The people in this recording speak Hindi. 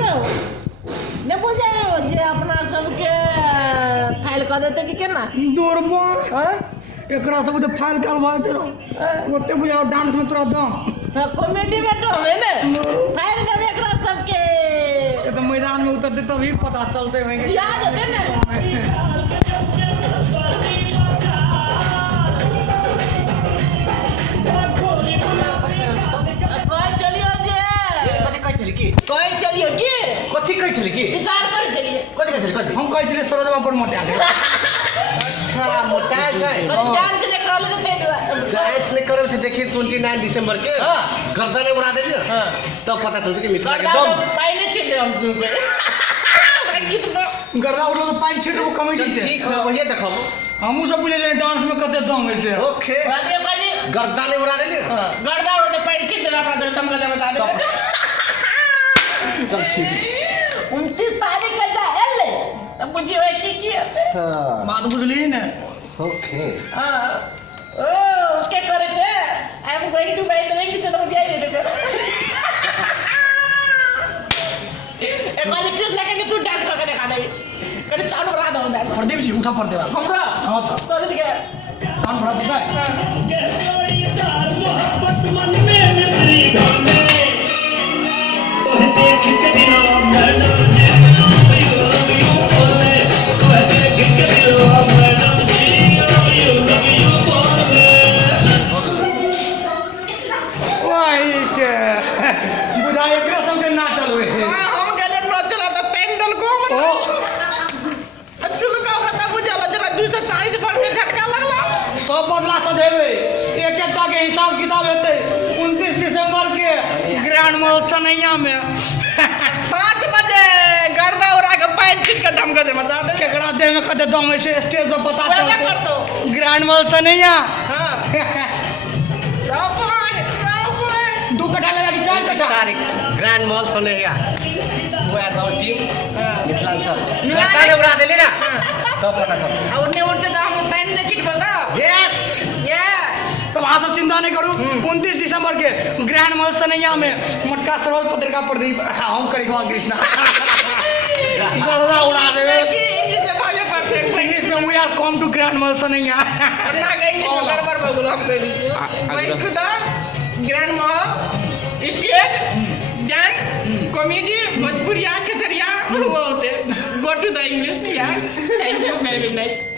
रहो ने बुझाओ जे अपना सबके फाइल कर देते कि केना दूरबो हां एकरा सब तो फाइल करवा दे रहो ओते बुझाओ डांस में तोरा दम कॉमेडी में तो हमें ने फाइल कर एकरा सबके ये तो मैदान में उतर दे तभी पता चलते होंगे याद है ना कोई चलियो की कथी कह चली की विचार कर चलिए कथी कह चली कथी हम कह चले सरोजवा पर मोटा दे अच्छा मोटा है डांस ने कर ले तो दे दो डांस ने करे छे देखिए 29 दिसंबर के हां गर्दन उड़ा दे दियो हां तब पता चलते कि मिथिला के दम पानी छिड़ दे हम तुम पे गर्दा उलो तो पानी छिड़ वो कमेटी से ठीक है वही दिखाओ हमहू सब बुझे डांस में कते दम वैसे ओके राधे बाजी गर्दन ने उड़ा दे दियो हां गर्दा उड़े पानी छिड़ दे अपना दम का बता दे चल ठीक है 29 तारीख का है ले तब मुझे वे की हां बात बुझली ने ओके हां ओ क्या करे छे I am going to by the link से तो जाई दे ए बाजी कृष्ण लगे तू डांस करके दिखा दे करे साउंड बना दो ना प्रदीप जी उठा पर देवा हमरा हां तो ठीक है साउंड बड़ा पता है वही के बुझा एकरा सब के ना चलवे है हम गले न चला तो पेंडल को ओ चलो का बता बुझाला जरा 240 पर में झटका लगला सब बदला से देवे एक एक टा के हिसाब किताब हेते 29 दिसंबर के ग्रैंड मॉल चनैया में 5 बजे गर्दा उड़ा के पैन खींच के दम कर दे मचा दे केकरा देह में कते दम है से स्टेज पर पता वैसा कर चलते दो ग्रैंड मॉल चनैया हां दो कटा लगा कि चार कटा तारीख ग्रैंड मॉल सोनेगा वो है और टीम मिथिलांचल मिला गर्दन ने उड़ा देली ना तब पता चल और ने उड़ते तो हम पैन ने चिट बोलता यस ये तो वहाँ सब चिंता नहीं करूँ 29 दिसंबर के ग्रैंड मॉल सनैया में मटका सरोज पत्रिका प्रदीप हम करेगा कृष्णा गर्दा उड़ा देवे इंग्लिश से भागे पड़ते इंग्लिश में we are come to grand mall सनैया ना गई इंग्लिश में गड़बड़ बोल हम कह दीजिए भाई खुदा grand mall stage dance comedy Bhojpuri केसरिया और वो होते गो टू द इंग्लिश यार थैंक यू वेरी नाइस